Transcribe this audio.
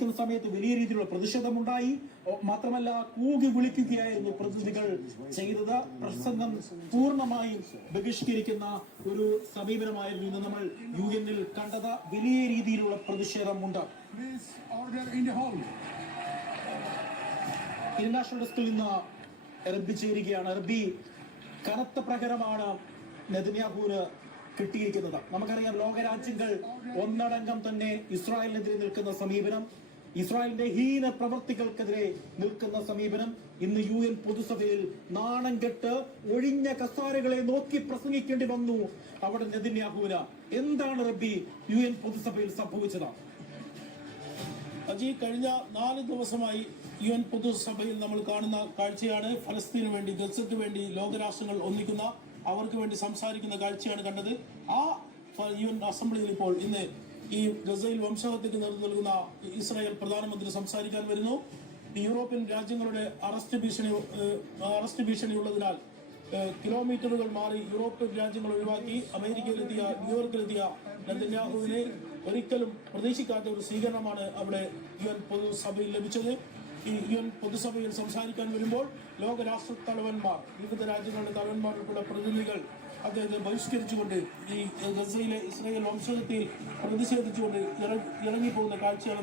സമയത്ത് വലിയ രീതിയിലുള്ള പ്രതിഷേധമുണ്ടായി. മാത്രമല്ല കൂകി വിളിക്കുകയായിരുന്നു പ്രതിനിധികൾ ചെയ്തത്. പ്രസംഗം പൂർണ്ണമായും ബഹിഷ്കരിക്കുന്ന ഒരു സമീപനമായിരുന്നു ഇന്ന് നമ്മൾ UN-ൽ കണ്ടത്. വലിയ രീതിയിലുള്ള പ്രതിഷേധമുണ്ട്. ഇന്റർനാഷണൽ ഡെസ്കിൽ നിന്ന് റബ്ബി ചേരുകയാണ്. റബ്ബി, കനത്ത പ്രഹരമാണ് നെതന്യാഹുവിന് കിട്ടിയിരിക്കുന്നത്. നമുക്കറിയാം, ലോകരാജ്യങ്ങൾ ഒന്നടങ്കം തന്നെ ഇസ്രായേലിനെതിരെ നിൽക്കുന്ന സമീപനം, ഇസ്രായേലിന്റെ ഹീന പ്രവർത്തികൾക്കെതിരെ നിൽക്കുന്ന സമീപനം. ഇന്ന് UN പൊതുസഭയിൽ നാണം കെട്ട് ഒഴിഞ്ഞ കസാരകളെ നോക്കി പ്രസംഗിക്കേണ്ടി വന്നു അവിടെ നെതന്യാഹുവിന്. എന്താണ് റബ്ബി UN പൊതുസഭയിൽ സംഭവിച്ചത്? അജി, കഴിഞ്ഞ 4 ദിവസമായി UN പൊതുസഭയിൽ നമ്മൾ കാണുന്ന കാഴ്ചയാണ്. ഫലസ്തീനു വേണ്ടി, ഗസയ്ക്ക് വേണ്ടി ലോകരാഷ്ട്രങ്ങൾ ഒന്നിക്കുന്ന, അവർക്ക് വേണ്ടി സംസാരിക്കുന്ന കാഴ്ചയാണ് കണ്ടത്. ആ UN അസംബ്ലിയിൽ ഇപ്പോൾ ഇന്ന് ഈ ഗസയിൽ വംശഹത്യക്ക് നേതൃത്വം നൽകുന്ന ഇസ്രായേൽ പ്രധാനമന്ത്രി സംസാരിക്കാൻ വരുന്നു. യൂറോപ്യൻ രാജ്യങ്ങളുടെ അറസ്റ്റ് ഭീഷണി ഉള്ളതിനാൽ കിലോമീറ്ററുകൾ മാറി യൂറോപ്യൻ രാജ്യങ്ങൾ ഒഴിവാക്കി അമേരിക്കയിലെത്തിയ, ന്യൂയോർക്കിലെത്തിയ നെതന്യാഹുവിനെ ഒരിക്കലും പ്രതീക്ഷിക്കാത്ത ഒരു സ്വീകരണമാണ് അവിടെ UN പൊതുസഭയിൽ ലഭിച്ചത്. ഈ UN പൊതുസഭയിൽ സംസാരിക്കാൻ വരുമ്പോൾ ലോകരാഷ്ട്ര തലവന്മാർ, വിവിധ രാജ്യങ്ങളുടെ തലവന്മാർ ഉൾപ്പെടെ പ്രതിനിധികൾ അദ്ദേഹത്തെ ബഹിഷ്കരിച്ചുകൊണ്ട് ഈ ഗസയിലെ ഇസ്രായേൽ വംശഹത്യയിൽ പ്രതിഷേധിച്ചുകൊണ്ട് ഇറങ്ങിപ്പോകുന്ന കാഴ്ചയാണ്